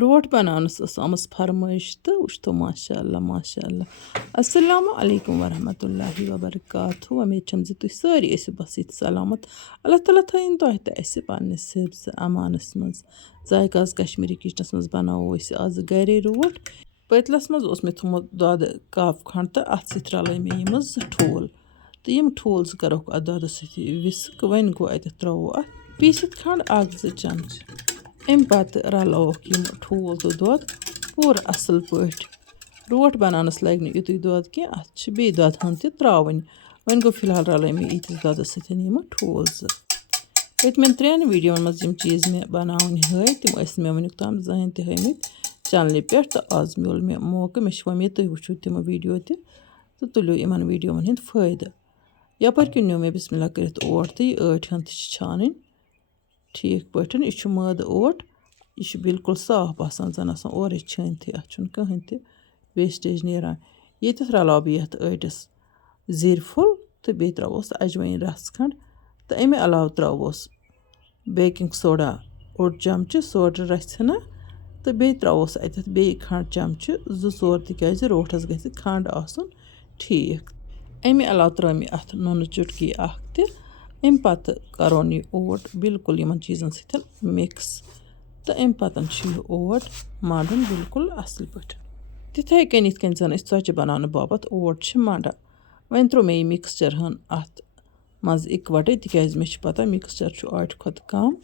روٹ بناونس ٲس آمٕژ فرمٲیش تہٕ وٕچھتو ماشاءاللہ ماشاءاللہ. السلام علیکم ورحمۃ اللہ وبرکاتہ. وۄمید چھَم زِ تُہۍ سٲری ٲسِو بس ییٚتہِ سلامت. اللہ تعالیٰ تھٲیِن تۄہہِ تہِ اَسہِ پنٛنِس حِفظِ امانس منٛز. ذایقاز کشمیٖری کِچنس منٛز بناوو أسۍ آز گرے روٹ. پٔتلس منٛز اوس مےٚ تھوٚمُت دۄدٕ کپ کھنٛڈ تہٕ اَتھ سۭتۍ رلٲے مےٚ یِمہٕ 2 ٹھوٗل تہٕ یِم ٹھوٗل 2 کَروکھ اَتھ دۄدَس سۭتۍ وِسک. وۄنۍ گوٚو اَتٮ۪تھ ترٛاوو اَتھ پیٖسِتھ کھنٛڈ 1-2 چمچہٕ. اَمہِ پتہٕ رلاووکھ یِم ٹھوٗل تہٕ دۄد پوٗرٕ اَصٕل پٲٹھۍ. روٹ بناونس لگہِ نہٕ یُتُے دۄد کینٛہہ، اَتھ چھِ بیٚیہِ دۄدٕ ہن تہِ ترٛاوٕنۍ. وۄنۍ گوٚو فِلحال رلٲے مےٚ ییٖتِس دۄدَس سۭتۍ یِمہٕ ٹھوٗل 2. پٔتمٮ۪ن 3 ویٖڈیوَن منٛز یِم چیٖز مےٚ بناوٕنۍ ہٲے تِم ٲسۍ مےٚ وٕنیُک تام زٕہٕنۍ تہِ ہٲمٕتۍ چنلہِ پٮ۪ٹھ تہٕ آز میوٗل مےٚ موقعہٕ. مےٚ چھِ وۄمید تُہۍ وٕچھِو تِم ویٖڈیو تہِ تہٕ تُلِو یِمن ویٖڈیووَن ہٕنٛدۍ فٲیدٕ. یپٲرۍ کِنۍ نیوٗ مےٚ بِسمہِ اللہ کٔرِتھ اوٹ تہٕ یہِ ٲٹۍ ہن تہِ چھِ چھانٕنۍ ٹھیٖک پٲٹھۍ. یہِ چھُ مٲدٕ اوٹ، یہِ چھُ بالکل صاف آسان، زن آسان اورَے چھٲنۍتھٕے، اَتھ چھُنہٕ کٕہٕنۍ تہِ ویسٹیج نیران. ییٚتٮ۪تھ رلاو بہٕ یَتھ ٲٹِس زیٖرِ پھوٚل تہٕ بیٚیہِ ترٛاووس اجوٲیِن رَژھ کھنٛڈ تہٕ اَمہِ علاوٕ ترٛاووس بیکِنٛگ سوڈا 1 چمچہٕ سوڈٕ رژھِ ہنا تہٕ بیٚیہِ ترٛاووس اَتٮ۪تھ بیٚیہِ کھنٛڈ چمچہٕ 2-4 تِکیٛازِ روٹَس گژھِ کھنٛڈ آسُن ٹھیٖک. اَمہِ علاوٕ ترٛٲو مےٚ اَتھ نُنہٕ چُٹکی 1 تہِ. اَمہِ پتہٕ کَرون یہِ اوٹ بالکل یِمن چیٖزن سۭتۍ مِکٕس تہٕ اَمہِ پتہٕ چھُ یہِ اوٹ مانٛڈُن بالکل اَصٕل پٲٹھۍ. تِتھَے کٔنۍ یِتھ کٔنۍ زن أسۍ ژۄچہِ بناونہٕ باپتھ اوٹ چھِ منٛڈان. وۄنۍ ترٛوو مےٚ یہِ مِکسچر ہن اَتھ منٛز اِکوَٹَے تِکیٛازِ مےٚ چھُ پتہ مِکسچر چھُ آٹہِ کھۄتہٕ کم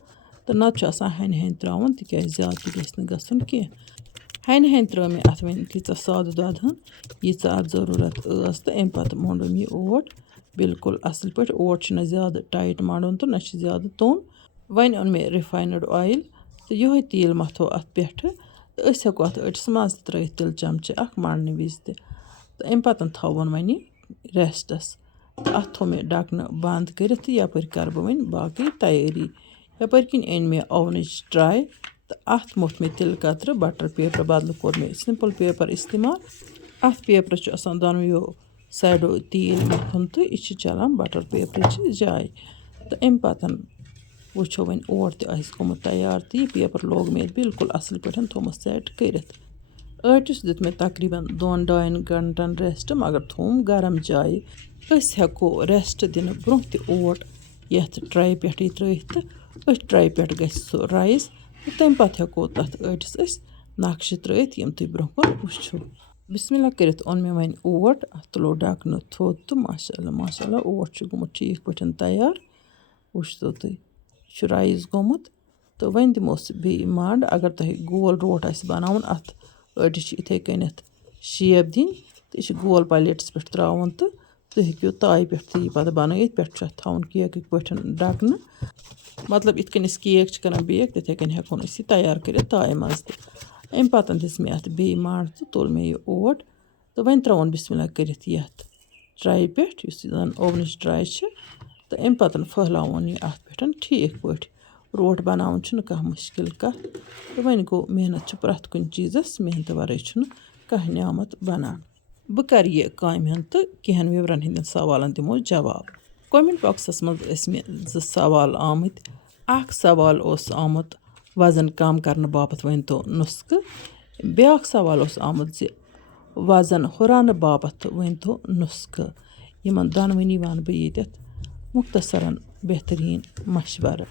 تہٕ نَتہٕ چھُ آسان ہَنہِ ترٛاوُن تِکیٛازِ زیادٕ تہِ گژھِ نہٕ گژھُن کیٚنٛہہ. ہَنہِ ترٛٲو مےٚ اَتھ وۄنۍ تیٖژاہ سادٕ دۄدٕ ہن ییٖژاہ اَتھ ضروٗرت ٲس تہٕ اَمہِ پتہٕ موٚنڈُم یہِ اوٹ بالکل اَصٕل پٲٹھۍ. اوٹ چھُ نہ زیادٕ ٹایٹ مانٛڈُن تہٕ نہ چھُ زیادٕ توٚن. وۄنۍ اوٚن مےٚ رِفاینٕڈ اویِل تہٕ یِہوٚے تیٖل مَتھو اَتھ پٮ۪ٹھٕ تہٕ أسۍ ہٮ۪کو اَتھ ٲٹِس منٛز تہِ ترٛٲیِتھ تِلہٕ چمچہٕ 1 مانٛڈنہٕ وِزِ تہِ تہٕ اَمہِ پتہٕ تھاوون وۄنۍ یہِ رٮ۪سٹَس تہٕ اَتھ تھوٚو مےٚ ڈَکھنہٕ بنٛد کٔرِتھ تہٕ یپٲرۍ کَرٕ بہٕ وۄنۍ باقٕے تیٲری. یپٲرۍ کِنۍ أنۍ مےٚ اوونٕچ ٹرٛاے تہٕ اَتھ موٚتھ مےٚ تِلہٕ کترٕ بٹر پیپر بدلہٕ کوٚر مےٚ سِمپٕل پیپر استعمال. اَتھ پیپرس چھُ آسان دۄنوٕیو سایڈو تیٖل مَتھُن تہٕ یہِ چھِ چلان بٹر پیپرٕچ جایہِ تہٕ اَمہِ پتہٕ وٕچھو وۄنۍ اوٹ تہِ آسہِ گوٚمُت تیار تہٕ یہِ پیپر لوگ مےٚ بالکل اَصٕل پٲٹھۍ تھوٚمُت سٮ۪ٹ کٔرِتھ. ٲٹِس دیُت مےٚ تقریٖباً 2-2.5 گنٹن رٮ۪سٹ مگر تھوٚوُم گرم جایہِ. أسۍ ہٮ۪کو رٮ۪سٹ دِنہٕ برٛونٛہہ تہِ اوٹ یَتھ ٹرٛاے پٮ۪ٹھٕے ترٛٲیِتھ تہٕ أتھۍ ٹرٛاے پٮ۪ٹھ گژھِ سُہ رایِس تہٕ تَمہِ پتہٕ ہٮ۪کو تَتھ ٲٹِس أسۍ نقشہٕ ترٛٲیِتھ یِم تُہۍ برٛونٛہہ کُن وٕچھِو. بِسمہِ اللہ کٔرِتھ اوٚن مےٚ وۄنۍ اوٹ، اَتھ تُلو ڈَکنہٕ تھوٚد تہٕ ماشاءاللہ ماشاءاللہ اوٹ چھُ گوٚمُت ٹھیٖک پٲٹھۍ تیار. وٕچھتو تُہۍ یہِ چھُ رایِس گوٚمُت تہٕ وۄنۍ دِموس بیٚیہِ منٛڈ. اگر تۄہہِ گول روٹ آسہِ بناوُن اَتھ ٲٹِس چھِ یِتھَے کٔنٮ۪تھ شیپ دِنۍ تہٕ یہِ چھِ گول پلیٹَس پٮ۪ٹھ ترٛاوُن تہٕ تُہۍ ہیٚکِو تایہِ پٮ۪ٹھ تہِ یہِ پتہٕ بنٲیِتھ. پٮ۪ٹھٕ چھُ اَتھ تھاوُن کیکٕکۍ پٲٹھۍ ڈَکنہٕ مطلب یِتھ کٔنۍ أسۍ کیک چھِ کران بیک تِتھَے کٔنۍ ہٮ۪کون أسۍ یہِ تیار کٔرِتھ تایہِ منٛز تہِ. اَمہِ پتہٕ دِژ مےٚ اَتھ بیٚیہِ منٛڈ تہٕ تُل مےٚ یہِ اوٹ تہٕ وۄنۍ ترٛاوُن بِسمہِ اللہ کٔرِتھ یَتھ ٹرٛاے پٮ۪ٹھ یُس زن اوونٕچ ٹرٛاے چھِ تہٕ اَمہِ پتہٕ پھٔہلاوُن یہِ اَتھ پٮ۪ٹھ ٹھیٖک پٲٹھۍ. روٹ بناوُن چھُنہٕ کانٛہہ مُشکِل کَتھ تہٕ وۄنۍ گوٚو محنت چھِ پرٛٮ۪تھ کُنہِ چیٖزس، محنتہٕ ورٲے چھُنہٕ کانٛہہ نعمت بنان. بہٕ کَرٕ یہِ کامہِ ہن تہٕ کینٛہَن وِورَن ہِنٛدٮ۪ن سوالن دِمو جواب. کومٮ۪نٛٹ باکسَس منٛز ٲسۍ مےٚ 2 سوال آمٕتۍ. اَکھ سوال اوس آمُت وزن کم کرنہٕ باپتھ ؤنۍتو نُسخہٕ. بیٛاکھ سوال اوس آمُت زِ وزن ہُراونہٕ باپتھ ؤنۍتو نُسخہٕ. یِمن دۄنوٕنی وَنہٕ بہٕ ییٚتٮ۪تھ مختصرن بہتریٖن مشورٕ.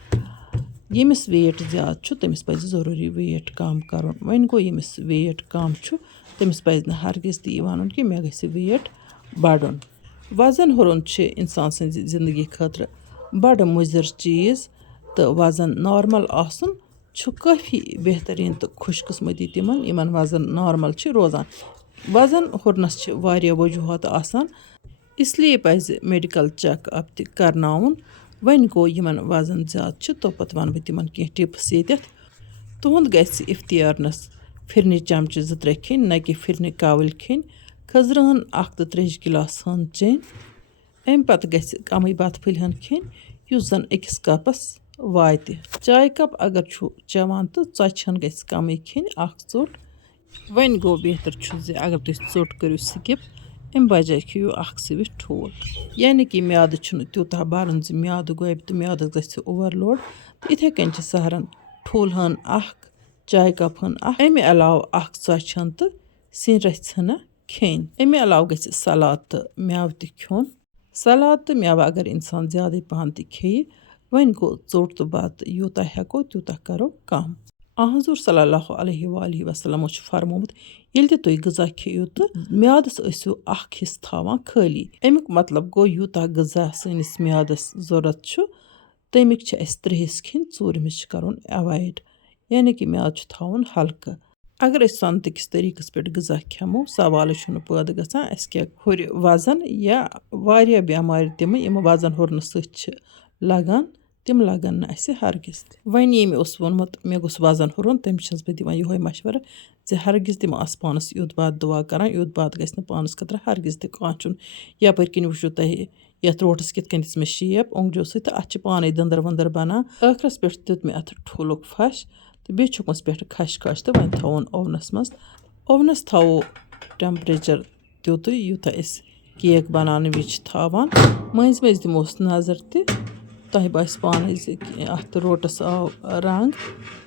ییٚمِس ویٹ زیادٕ چھُ تٔمِس پَزِ ضروٗری ویٹ کم کَرُن. وۄنۍ گوٚو ییٚمِس ویٹ کم چھُ تٔمِس پَزِ نہٕ ہرگِز تہِ یہِ وَنُن کہِ مےٚ گژھِ ویٹ بَڑُن. وزن ہُرُن چھِ اِنسان سٕنٛزِ زندگی خٲطرٕ بڑٕ مُضِر چیٖز تہٕ وزن نارمل آسُن چھُ کٲفی بہتریٖن تہٕ خۄش قٕسمٔتی تِمن یِمن وزن نارمل چھِ روزان. وزن ہُرنس چھِ واریاہ وجوٗہات آسان اِسلیے پَزِ میڈِکل چیک اپ تہِ کرناوُن. وۄنۍ گوٚو یِمن وزن زیادٕ چھِ توپتہٕ وَنہٕ بہٕ تِمن کینٛہہ ٹِپٕس ییٚتٮ۪تھ. تُہُنٛد گژھِ اِختیارنس پھِرنہِ چمچہٕ 2-3 کھیٚنۍ نہ کہِ پھِرنہِ کاوٕلۍ کھیٚنۍ. خٔزرٕ ہن 1 تہٕ 3 گِلاس ہن چیٚنۍ. اَمہِ پتہٕ گژھِ کمٕے بتہٕ پھٔلۍ ہن کھیٚنۍ یُس زن أکِس کپس واتہِ. چاے کپ اگر چھُ چٮ۪وان تہٕ ژۄچہِ ہن گژھِ کمٕے کھیٚنۍ 1 ژوٚٹ. وۄنۍ گوٚو بہتر چھُ زِ اگر تُہۍ ژوٚٹ کٔرِو سِکِپ اَمہِ بجاے کھیٚیِو 1 سِوِتھ ٹھوٗل. یعنی کہِ میادٕ چھُنہٕ تیوٗتاہ بَرُن زِ میادٕ گۄبہِ تہٕ میادس گژھِ اوٚورلوڈ تہٕ یِتھَے کٔنۍ چھِ سحرن ٹھوٗلہٕ ہن 1 چاے کپ ہن اکھ اَمہِ علاوٕ اکھ ژۄچہِ ہن تہٕ سِنۍ رژھِ ہنا کھیٚنۍ اَمہِ علاوٕ گژھِ سلاد تہٕ میوٕ تہِ کھیوٚن سلاد تہٕ میوٕ اگر اِنسان زیادَے پہن تہِ کھیٚیہِ وۄنۍ گوٚو ژوٚٹ تہٕ بَتہٕ یوٗتاہ ہٮ۪کو تیوٗتاہ کرو کم حضوٗر صلی اللہ علیہ وسلمو چھُ فرمومُت ییٚلہِ تہِ تُہۍ غذا کھیٚیِو تہٕ میادس ٲسِو اکھ حصہٕ تھاوان خٲلی اَمیُک مطلب گوٚو یوٗتاہ غذا سٲنِس میادس ضوٚرتھ چھُ تَمِکۍ چھِ اَسہِ 3 حصہٕ کھیٚنۍ 2 حصہٕ چھِ کرُن اٮ۪وایڈ یعنی کہِ میادٕ چھُ تھاوُن ہلکہٕ اگر أسۍ سۄنتہٕ طریٖقس پٮ۪ٹھ غذا کھٮ۪مو سوالٕے چھُنہٕ پٲدٕ گژھان اَسہِ کیٛاہ ہُرِ وزن یا واریاہ بٮ۪مارِ تِمہٕ یِم وزن ہُرنہٕ سۭتۍ چھِ لگان تِم لگن نہٕ اَسہِ ہرگِز تہِ وۄنۍ ییٚمۍ اوس ووٚنمُت مےٚ گوٚژھ وزن ہُرُن تٔمِس چھَس بہٕ دِوان یِہوے مشورٕ زِ ہرگِز تہِ مہ آس پانس یُتھ بات دُعا کران یُتھ بات گژھِ نہٕ پانس خٲطرٕ ہرگِز تہِ کانٛہہ چھُنہٕ یپٲرۍ کِنۍ وٕچھِو تۄہہِ یتھ روٹس کِتھ کٔنۍ دِژ مےٚ شیپ اوٚنٛگجو سۭتۍ تہٕ اتھ چھِ پانے دٔنٛدٕر ؤنٛدٕر بنان ٲخرس پٮ۪ٹھ دیُت مےٚ اتھ ٹھوٗلُک پھش تہٕ بیٚیہِ چھُکمس پٮ۪ٹھٕ کھش تہٕ وۄنۍ تھاوُن اوونس منٛز اوونس تھاوو ٹٮ۪مپریچر تیُتُے یوٗتاہ أسۍ کیک بناونہٕ وِزِ چھِ تھاوان مٔنٛزۍ مٔنٛزۍ دِموس نظر تہِ تۄہہِ باسہِ پانے زِ اتھ روٹس آو رنٛگ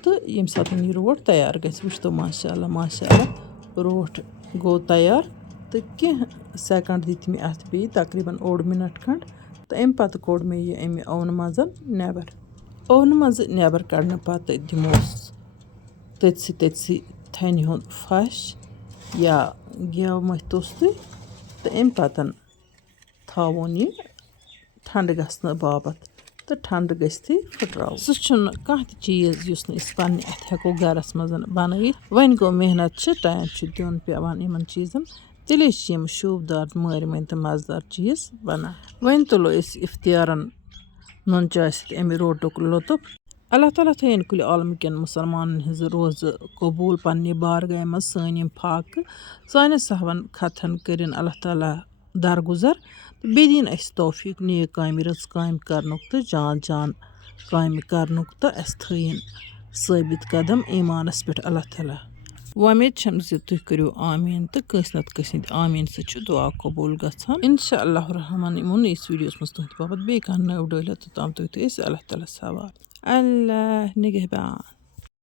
تہٕ ییٚمہِ ساتہٕ یہِ روٹ تیار گژھِ وٕچھتو ماشاء اللہ روٹ گوٚو تیار تہٕ کینٛہہ سٮ۪کنٛڈ دِتۍ مےٚ اتھ بیٚیہِ تقریٖباً 1 مِنٹ کھنٛڈ تہٕ اَمہِ پتہٕ کوٚڑ مےٚ یہِ اَمہِ اوونہٕ منٛز نٮ۪بر اوونہٕ منٛزٕ نٮ۪بر کڑنہٕ پتہٕ دِموس تٔتسٕے تھنہِ ہُنٛد پھش یا گٮ۪و مٔتھۍتوس تُہۍ تہٕ اَمہِ پتہٕ تھاوون یہِ ٹھنڈٕ گژھنہٕ باپتھ تہٕ ٹھنڈٕ گٔژھتھٕے پھٕٹراوو سُہ چھُنہٕ کانٛہہ تہِ چیٖز یُس نہٕ أسۍ پننہِ اتھِ ہٮ۪کو گرس منٛز بنٲیِتھ وۄنۍ گوٚو محنت چھِ ٹایم چھُ دیُن پٮ۪وان یِمن چیٖزن تیٚلے چھِ یِم شوٗبدار مٲرۍمٔنۍ تہٕ مزٕدار چیٖز بنان وۄنۍ تُلو أسۍ اِفتِیارن نُن چاے سۭتۍ اَمہِ روٹُک لُطف اللہ تعالیٰ تھٲیِن کُلہِ عالمہٕ کٮ۪ن مُسلمانن ہِنٛزٕ روزٕ قبوٗل پننہِ بارگاہہِ منٛز سٲنۍ یِم فاقہٕ سانٮ۪ن سہون خطن کٔرِن اللہ تعالیٰ درگُزر تہٕ بیٚیہِ دِیِن اَسہِ توفیٖق نیک کامہِ رٕژ کامہِ کرنُک تہٕ جان کامہِ کرنُک تہٕ اَسہِ تھٲیِن ثٲبِت قدم ایٖمانس پٮ۪ٹھ اللہ تعالیٰ وۄمید چھَم زِ تُہۍ کٔرِو آمیٖن تہٕ کٲنٛسہِ نتہٕ کٲنٛسہِ ہِنٛدِ آمیٖن سۭتۍ چھُ دُعا قبوٗل گژھان اِنشاء اللہ الرحمان یِمو نٔیِس ویٖڈیوَس منٛز تُہنٛدِ باپتھ بیٚیہِ کانٛہہ نٔو ڈٲلۍ توٚتام تُہۍ تہٕ أسۍ اللہ تعالیٰ سوال اللہ نِگہبان